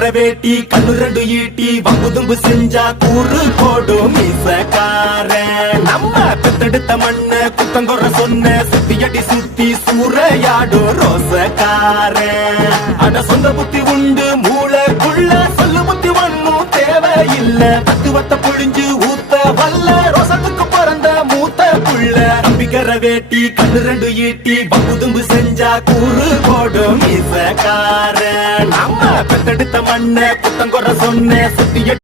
நம்பிக்கர வேட்டி கண்ணு ரெண்டு ஈட்டி வம்புதும்பு செஞ்சா கூறு போடும் மீசக்காரன். நம்ம பெத்தெடுத்த மண்ண குத்தங்கொற சொன்ன சுத்தியடி சுத்தி சூறையாடும் ரோசக்காரன். அட சொந்த புத்தி உண்டு மூளைக்குள்ள சொல்லு புத்தி ஒண்ணும் தேவையில்ல. தத்துவத்தை புழிஞ்சு ஊத்த வல்ல ரோசத்துக்கு பிறந்த மூத்த புள்ள. நம்பிக்கர வேட்டி கண்ணு ரெண்டு ஈட்டி வம்புதும்பு செஞ்சா கூறு போடும் மீசக்காரன். நம்ம பெத்தெடுத்த மண்ண குத்தங்கொற சொன்ன சுத்திய